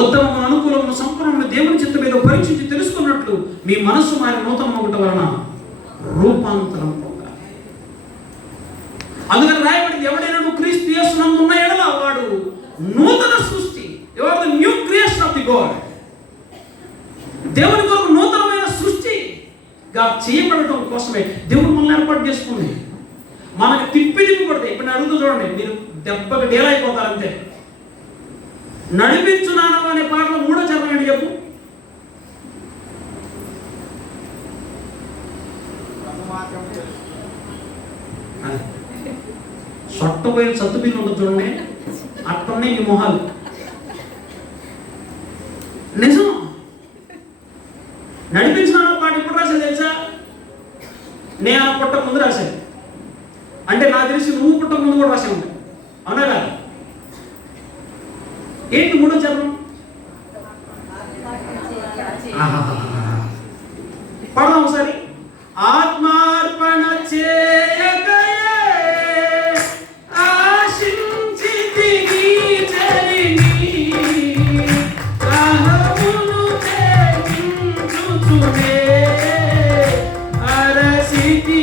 ఉత్తమము అనుకూలము సంపూర్ణము దేవుని చిత్తం మీద పరీక్షించి తెలుసుకున్నట్లు మీ మనస్సు మారి నూతనం ఒకటి వలన రూపాంతరం పొందాలి. అందుకని రాయబడింది, ఎవడైనా నువ్వు క్రీస్తు యేసునందు ఉన్న ఎడల వాడు నూతన సృష్టి. You are the new creation of the God. దేవుని కొరకు నూతనమైన సృష్టిగా చేయబడటం కోసమే దేవుడు మనల్ని ఏర్పాటు చేసుకుంది. మనకు తిప్పి పడితే ఇప్పుడు నేను అడుగుతూ చూడండి, మీరు దెబ్బకి డేలైపోతారు అంతే. నడిపించు నానవ అనే పాటలో 3వ చరణం ఏంటి చెప్పు? సొట్టపోయిన సత్తు బిల్లు ఉంటుంది చూడండి, అట్టున్నాయి ఈ మొహాలు. నిజం. నడిపించిన పాట ఎప్పుడు రాశాను తెలుసా? నేను ఆ పుట్టక ముందు రాశాను. అంటే నాకు తెలిసి నువ్వు పుట్టక ముందు కూడా రాసే ఉంటాయి, అవునా కాదు? ఏంటి 3వ చరణం? పడదాం ఒకసారి. ఆత్మార్పణ చేయకయే ఆశించి అహమును తేజించుచునే అరసిటి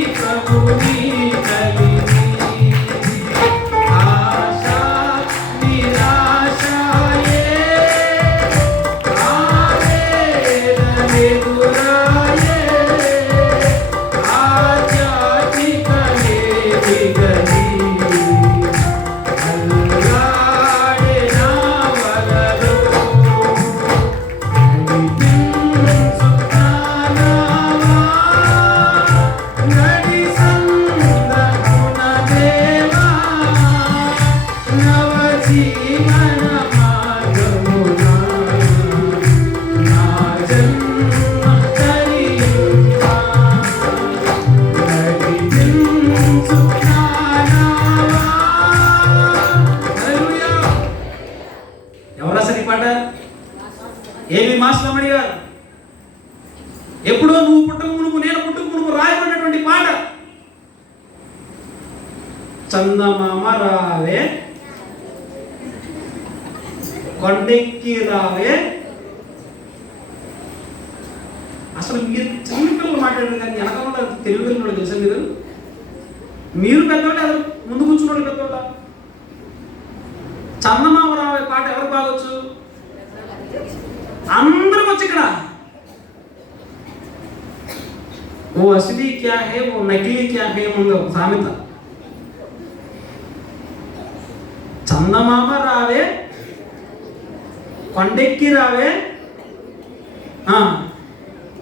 ప్రభుని ఎప్పుడో నువ్వు పుట్టక మునుపు నేను పుట్టక మునుపు రాయబడినటువంటి పాట. చందమామ రావే కొండెక్కి రావే. అసలు మీరు చిన్నపిల్లలు మాట్లాడారు కానీ వెనకాల తెలుగు పిల్లలు తెలుసా? మీరు పెద్దవాళ్ళు, ఎవరు ముందు కూర్చున్న పెద్దవాళ్ళ? చందమామ రావే పాట ఎవరు బాగొచ్చు? అందరం వచ్చి ఇక్కడ ఓ అసలీ క్యా హే ఓ నకిలీ క్యా హే ముందు సామెత. చందమామ రావే కొండెక్కి రావే,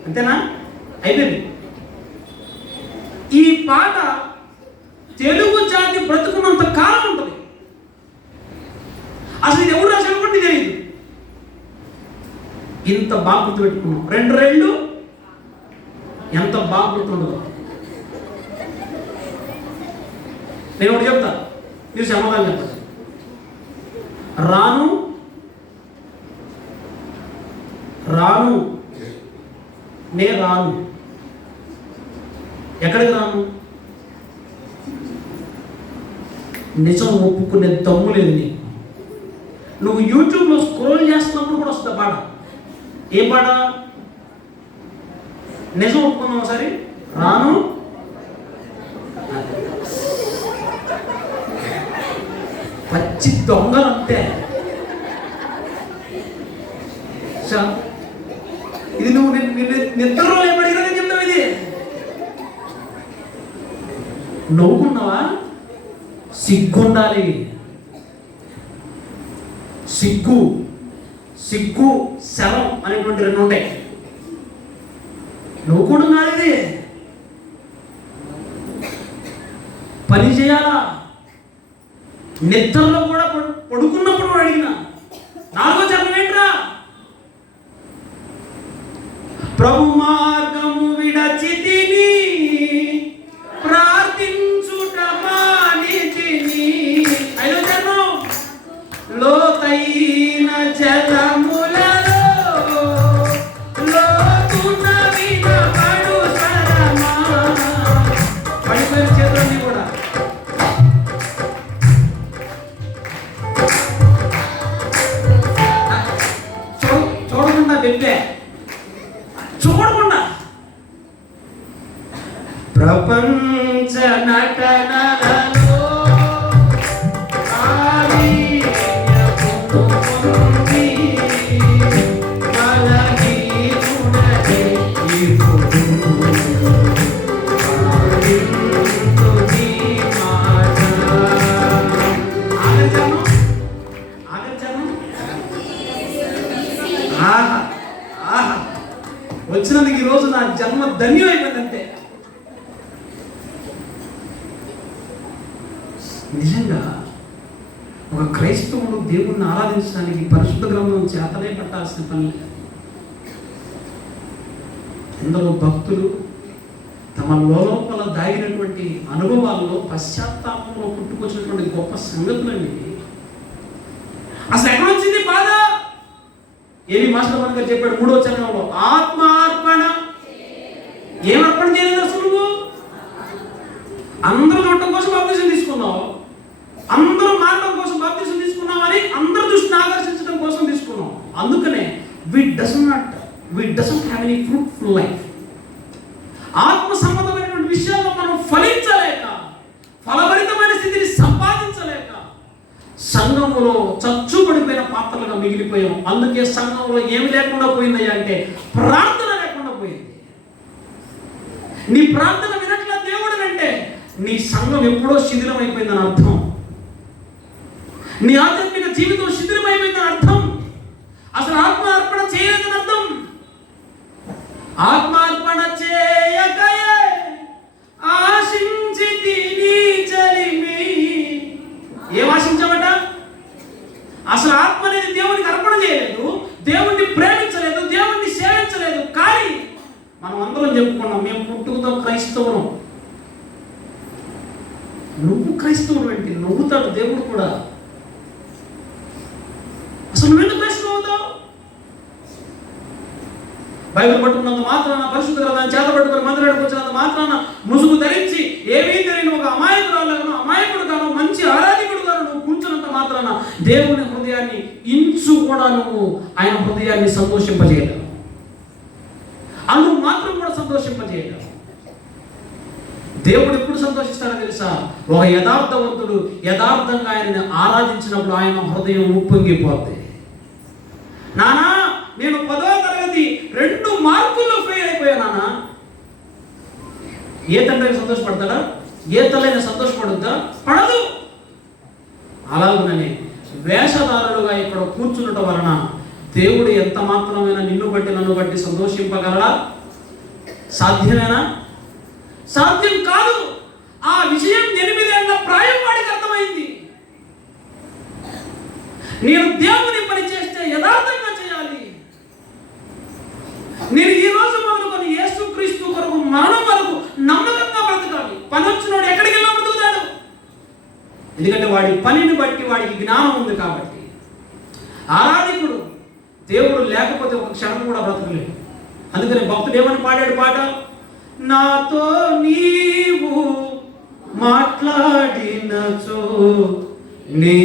అంతేనా? అయిపోయింది. ఈ పాట తెలుగు జాతి బ్రతుకున్నంత కాలం ఉంటుంది. అసలు ఇది ఎవరు రాశారు కూడా తెలియదు. ఇంత బాగా గుర్తుపెట్టుకున్నాం. 2 రెళ్ళు ఎంత బాగా గుర్తుండదు. నేను ఒకటి చెప్తా, మీరు సమాధానం చెప్పండి. రాను రాను నే రాను. ఎక్కడికి రాను? నిజం ఒప్పుకునే దమ్ము లేదు నీకు. నువ్వు యూట్యూబ్లో స్క్రోల్ చేస్తున్నప్పుడు కూడా వస్తుంది పాట. ఏ పాట? నిజం ఒప్పుకుందాం ఒకసారి. రాను పచ్చి దొంగలు అంతే. ఇది నువ్వు నిద్రలో ఏమడిగినా చెప్తావు. ఇది నవ్వుకున్నావా? సిగ్గుండాలి. సిగ్గు సిగ్గు శరం అనేటువంటి 2 ఉంటాయి. నువ్వు కూడా నాది పని చేయాలా? నిద్రలో కూడా పడుకున్నప్పుడు కూడా అడిగిన 4వ చరణం ఏంట్రా? ప్రభు మార్గము విడచితిని ప్రార్థించుట మానితిని. 5వ చరణం లోతైన జలములలో లోతున వినబడు స్వరమా. పడిపోయిన చేతులన్నీ కూడా పెట్టే చూడకుండా. ప్రపంచ నటనలలో వచ్చినందుకు ఈరోజు నా జన్మ ధన్యమైపోయిందంటే. నిజంగా ఒక క్రైస్తవుడు దేవుణ్ణి ఆరాధించడానికి పరిశుద్ధ గ్రంథం చేతనే పట్టాల్సిన పని లేదు. ఎందరో భక్తులు తమ లోపల దాగినటువంటి అనుభవాల్లో పశ్చాత్తాపంలో పుట్టుకొచ్చినటువంటి గొప్ప సంగతులండి. అసలు ఎక్కడ వచ్చింది బాధ? ఏవి మాస్టర్ మనకు చెప్పాడు 3వ చరణంలో, ఆత్మార్పణ. ఏమర్పణ చేయలేదు అసలు నువ్వు? అందరూ చూడటం కోసం బాప్తిసం తీసుకున్నావు, అందరూ మారడం కోసం బాప్తిసం తీసుకున్నావు, అని అందరూ దృష్టిని ఆకర్షించడం కోసం తీసుకున్నావు. అందుకనే we doesn't have any fruitful life. ఆత్మ సంబంధమైనటువంటి విషయాల్లో మనం ఫలించలేక, ఫలభరితమైన స్థితిని సంపాదించలేక సంఘములో చచ్చుబడిపోయిన పాత్రలుగా మిగిలిపోయాం. అందుకే సంఘంలో ఏమి లేకుండా పోయిందయ్యా అంటే ప్రార్థన లేకుండా పోయింది. నీ ప్రార్థన వినట్ల దేవుడు అంటే నీ సంఘం ఎప్పుడో శిథిలం అయిపోయిందని అర్థం. నీ ఆధ్యాత్మిక జీవితం శిథిలం అయిపోయిందని అర్థం. అసలు ఆత్మ అర్పణ చేయలేదని అర్థం. ఆత్మార్పణ చేయకయే ఆశించితి నీ చలిమి. ఏం ఆశించామట? అసలు ఆత్మ అనేది దేవునికి అర్పణ చేయలేదు, దేవుణ్ణి ప్రేమించలేదు, దేవుణ్ణి సేవించలేదు. కానీ మనం అందరం చెప్పుకున్నాం మేము పుట్టుకతో క్రైస్తవులం. నువ్వు క్రైస్తవుడు ఏంటి? నవ్వుతాడు దేవుడు కూడా. అసలు నువ్వు క్రైస్తవు అవుతావు? బైబిల్ పట్టుకున్నంత మాత్రాన, పరిశుద్ధ గ్రంథాన్ని చేత పట్టుకుని మందిరానికి వచ్చినంత మాత్రాన, ముసుగు ధరించి ఏమీ తెలియని ఒక అమాయకుడుగాను మంచి ఆరాధికుడుగాను నువ్వు కూర్చున్నంత మాత్రాన దేవుని హృదయాన్ని ఇంచు కూడా నువ్వు ఆయన హృదయాన్ని సంతోషింపజేయలేవు. అను మాత్రం కూడా సంతోషింపజేయలేవు. దేవుడు ఎప్పుడు సంతోషిస్తాడో తెలుసా? ఒక యథార్థవంతుడు యథార్థంగా ఆయన్ని ఆరాధించినప్పుడు ఆయన హృదయం ఉప్పొంగిపోద్ది. నానా నేను 10వ తరగతి 2 మార్కుల్లో ఫెయిల్ అయిపోయా నాన్న. ఏ తండ్రి సంతోషపడతాడా? ఏ తల్లైనా సంతోషపడుద్దా? పడదు. అలాగుననే వేషధారులుగా ఇక్కడ కూర్చున్నట వలన దేవుడు ఎంత మాత్రమైనా నిన్ను బట్టి నన్ను బట్టి సంతోషింపగలడా? సాధ్యమేనా? సాధ్యం కాదు. ఆ విషయం 8 ఏళ్ల ప్రాయం వాడికి అర్థమైంది. నేను దేవుని పని చేస్తే యథార్థంగా చేయాలి. నేను ఈ రోజు మొదలుకొని యేసుక్రీస్తు కొరకు మరణం వరకు నమ్మకంగా బ్రతకాలి. పని వచ్చినోడు ఎక్కడికి వెళ్ళా బ్రతుకుతాడు? ఎందుకంటే వాడి పనిని బట్టి వాడికి జ్ఞానం ఉంది కాబట్టి. ఆరాధికుడు దేవుడు లేకపోతే ఒక క్షణం కూడా బ్రతకలేదు. అందుకని భక్తుడు ఏమని పాడాడు పాట? నాతో నీవు మాట్లాడినచో నే